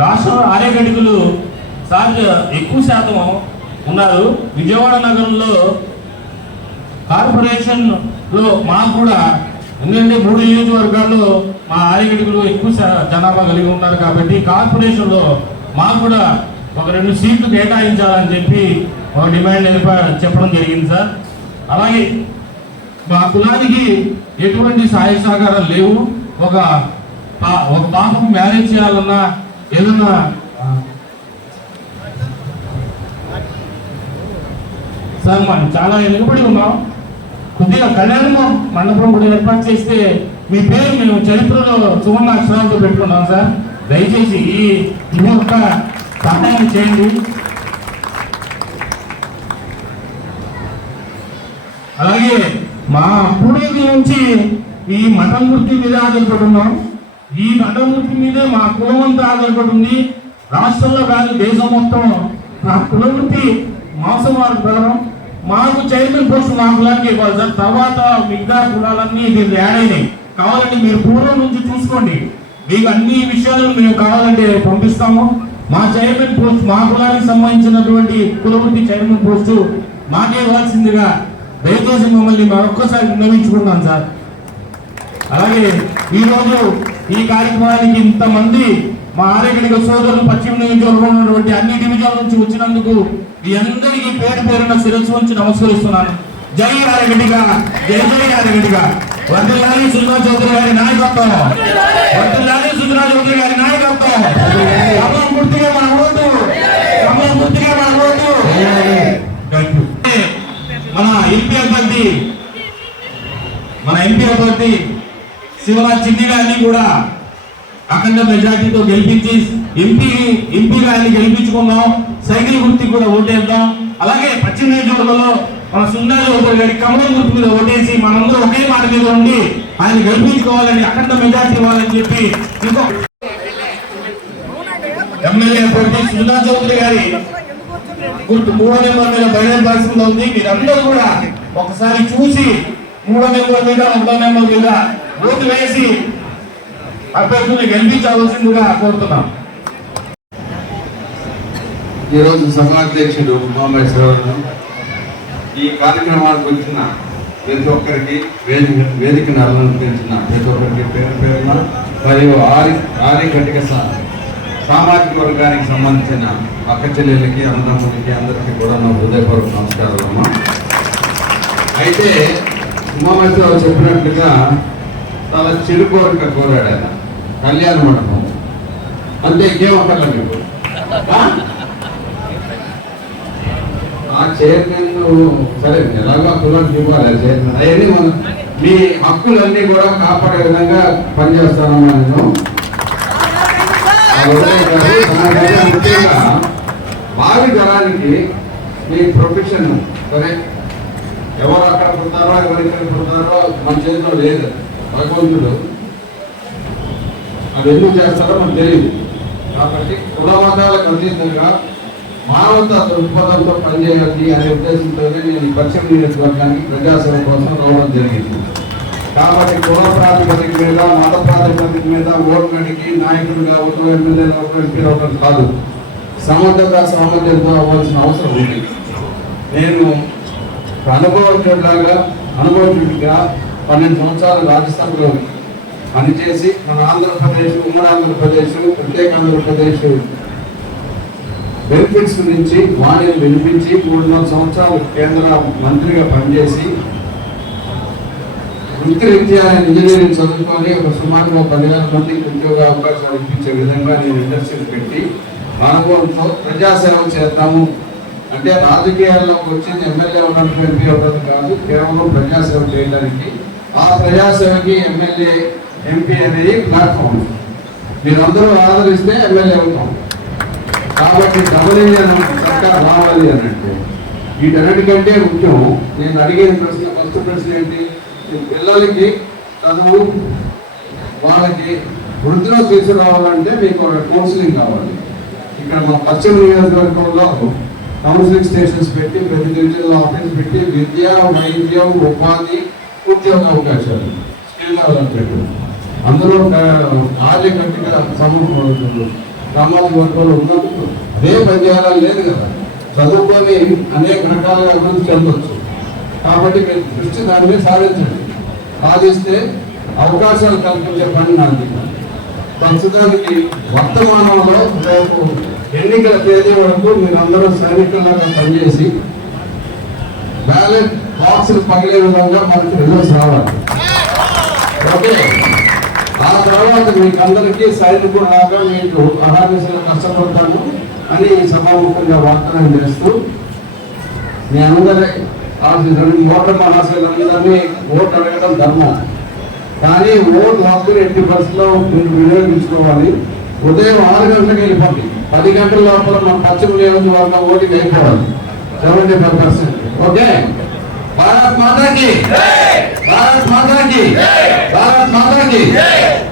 రాష్ట్రంలో ఆర్యగడికులు సార్ ఎక్కువ శాతం ఉన్నారు. విజయవాడ నగరంలో కార్పొరేషన్లో మాకు కూడా, ఎందుకంటే 3 నియోజకవర్గాల్లో మా ఆర్యగడికులు ఎక్కువ జనాభా కలిగి ఉన్నారు కాబట్టి కార్పొరేషన్లో మాకు కూడా ఒక 2 సీట్లు కేటాయించాలని చెప్పి ఒక డిమాండ్ చెప్పడం జరిగింది సార్. అలాగే మా కులానికి ఎటువంటి సహాయ సహకారాలు లేవు. ఒక పాపం మ్యారేజ్ చేయాలన్నా ఏదన్నా సార్ మనం చాలా వెనుకబడి ఉన్నాం. కొద్దిగా కళ్యాణ మండపం కూడా ఏర్పాటు చేస్తే మీ పేరు మేము చరిత్రలో సువర్ణ అక్షరాలతో పెట్టుకున్నాం సార్. దయచేసి ఈ ఒక్క సహాయం చేయండి. అలాగే మా పూర్వీకుల నుంచి ఈ మఠం వృత్తి మీద ఆధారపడి ఉన్నాం. ఈ మఠం వృత్తి మీదే మా కులం అంతా ఆధారపడి ఉంది. రాష్ట్రంలో కాదు, దేశం మొత్తం మా కుల వృత్తి మాంసవారి ప్రకారం మాకు చైర్మన్ పోస్ట్ మా కులానికి ఇవ్వాలి సార్. తర్వాత మిగతా కులాలన్నీ దీన్ని యాడ్ అయినాయి. కావాలంటే మీరు పూర్వం నుంచి చూసుకోండి, మీకు అన్ని విషయాలు మేము కావాలంటే పంపిస్తాము. మా చైర్మన్ పోస్ట్, మా కులానికి సంబంధించినటువంటి కులవృత్తి చైర్మన్ పోస్టు మాకే ఇవ్వాల్సిందిగా దయచేసి మమ్మల్ని మరొక్కసారి విన్నవించుకున్నాను సార్. అలాగే ఈరోజు ఈ కార్యక్రమానికి ఇంతమంది మా ఆర్యగడిక సోదరులు పశ్చిమ నియోజకవర్గంలో ఉన్నటువంటి అన్ని డివిజన్ల నుంచి వచ్చినందుకు మీ అందరికీ పేరు పేరున శిరస్సు ఉంచి నమస్కరిస్తున్నాను. జై ఆర్యగడిక, జై జై ఆర్యగడిక. వర్ధిల్లాలి సుజనా చౌదరి గారి నాయకత్వం, వర్ధిల్లాలి సుజనా చౌదరి గారి నాయకత్వం. కమలం పూర్తిగా మన ఓటు, కమలం పూర్తిగా మన ఓటు. మన ఎంపీ అభ్యర్థి శివరాజ్ చిన్ని గారిని కూడా అఖండ మెజార్టీతో గెలిపించి ఎంపీగా ఆయన గెలిపించుకున్నాం. సైకిల్ గుర్తి కూడా ఓటేద్దాం. అలాగే పశ్చిమ నియోజకవర్గంలో మన సుందా చౌదరి గారి కమలం గుర్తు మీద ఓటేసి మనందరూ ఒకే మాట మీద ఉండి ఆయన గెలిపించుకోవాలని, అఖండ మెజార్టీ ఇవ్వాలని చెప్పి ఇంకో ఎమ్మెల్యే అభ్యర్థి సుందా చౌదరి గారి గుర్తు 3వ నెంబర్ మీద బయలుదేరాల్సింది ఉంది. మీరందరూ కూడా ఒకసారి చూసి 3వ నెంబర్ మీద 1వ నెంబర్ మీద ఓటు వేసి అభ్యర్థుల్ని గెలిపించవలసిందిగా కోరుతున్నాం. ఈరోజు సభాధ్యక్షుడు ఉమామహేశ్వరరావు ఈ కార్యక్రమానికి వచ్చిన ప్రతి ఒక్కరికి, వేదికను అలంకరించిన ప్రతి ఒక్కరికి పేరు పేరున, మరియు ఆర్యగడిక సామాజిక వర్గానికి సంబంధించిన అక్క చెల్లెలకి, అన్నదమ్ములకి అందరికీ కూడా నా హృదయపూర్వక నమస్కారాలమ్మా. అయితే ఉమామహేశ్వరరావు చెప్పినట్లుగా చాలా చిరు కోరిక కోరాడు ఆయన, కళ్యాణ మండపం. అంతే, ఇంకేమక్కర్లే మీకు. ఆ చైర్మన్ సరే ఎలాగో కులానికి ఇవ్వాలి చైర్మన్, అవన్నీ మనం మీ హక్కులన్నీ కూడా కాపాడే విధంగా పనిచేస్తానమ్మా నేను. ముఖ్యంగా భావి తరానికి మీ ప్రొఫెషన్ సరే, ఎవరు అక్కడ పుడతారో ఎవరు ఇక్కడ పుడతారో మన చేతిలో లేదు. భగవంతుడు అది ఎందుకు చేస్తారో మనకు తెలియదు. కాబట్టి కుల మతాలకు అతీతంగా మానవతా దృక్పథంతో పనిచేయాలి అనే ఉద్దేశంతో నేను పశ్చిమ నియోజకవర్గానికి ప్రజాసేవ కోసం రావడం జరిగింది. కాబట్టి కుల ప్రాతిపదిక మీద, మత ప్రాతిపదిక మీద ఓటుగడికి నాయకుడిగా ఒకరు ఎమ్మెల్యేలు ఒకరు ఎంపీ అవ్వడం కాదు, సమర్థత సామర్థ్యంతో అవ్వాల్సిన అవసరం ఉంది. నేను అనుభవజ్ఞుడిగా 12 సంవత్సరాలు రాజ్యసభలో పనిచేసి మన ఆంధ్రప్రదేశ్, ఉమ్మడి ఆంధ్రప్రదేశ్, ప్రత్యేక ఆంధ్రప్రదేశ్ బెనిఫిట్స్ నుంచి వాణిని వినిపించి 3 సంవత్సరాలు కేంద్ర మంత్రిగా పనిచేసి వృత్తిరీత్యా ఇంజనీరింగ్ చదువుకొని ఒక సుమారుగా 10,000 మందికి ఉద్యోగ అవకాశాలు ఇప్పించే విధంగా నేను ఇండస్ట్రీలు పెట్టి అనుభవంతో ప్రజాసేవ చేద్దాము అంటే రాజకీయాల్లోకి వచ్చింది ఎమ్మెల్యే ఉన్నట్టు ఎంపీ అవ్వడం కాదు, కేవలం ప్రజాసేవ చేయడానికి. ఆ ప్రజాసేవకి ఎమ్మెల్యే, ఎంపీ అనేది ప్లాట్ఫామ్. మీరందరూ ఆదరిస్తే ఎమ్మెల్యే అవుతాం. కాబట్టి సర్కార్ రావాలి అన్నట్టు వీటన్నిటికంటే ముఖ్యం నేను అడిగిన ప్రశ్న, ఫస్ట్ ప్రశ్న ఏంటి, పిల్లలకి చదువు వాళ్ళకి వృద్ధిలో తీసుకురావాలంటే మీకు కౌన్సిలింగ్ కావాలి. ఇక్కడ మా పశ్చిమ నియోజకవర్గంలో కౌన్సిలింగ్ స్టేషన్స్ పెట్టి ప్రతి డివిజన్లో ఆఫీస్ పెట్టి విద్య, వైద్యం, ఉపాధి, ఉద్యోగ అవకాశాలు, స్కిల్ డెవలప్మెంట్, అందులో ఆర్యగడిక సామాజిక వర్గంలో ఉన్నందుకు అదే పనిచేయాలని లేదు కదా. చదువుకొని అనేక రకాలుగా అభివృద్ధి చెందొచ్చు. కాబట్టి మీరు దృష్టి దాని మీద సాధించండి. సాధిస్తే అవకాశాలు కల్పించే పని నాది. ప్రస్తుతానికి వర్తమానంలో రేపు ఎన్నికల తేదీ వరకు మీరందరూ సైనికుల్లాగా పనిచేసి బ్యాలెట్ బాక్సులు పగిలే విధంగా మనకి రిజల్ట్స్ రావాలి. ఓకే, ఆ తర్వాత మీకు అందరికీ సైనికుడు లాగా మీకు అహార్నిశలు కష్టపడతాను అని ఈ సభాముఖంగా వాగ్దానం చేస్తూ మీ అందరి ఆశించండి. ఓటర్ మహాశయులందరినీ ఓటు అడగడం ధర్మం, కానీ ఓటు హక్కులు ఎట్టి పరిస్థితుల్లో మీరు వినియోగించుకోవాలి. ఉదయం 6 గంటలకు వెళ్ళిపోండి. 10 గంటల లోపల మన పశ్చిమ నియోజకవర్గం ఓటింగ్ అయిపోవాలి 75%. ఓకే, భారత్ మాతాకి, భారత్ మాతాకి, భారత్ మాతాకి.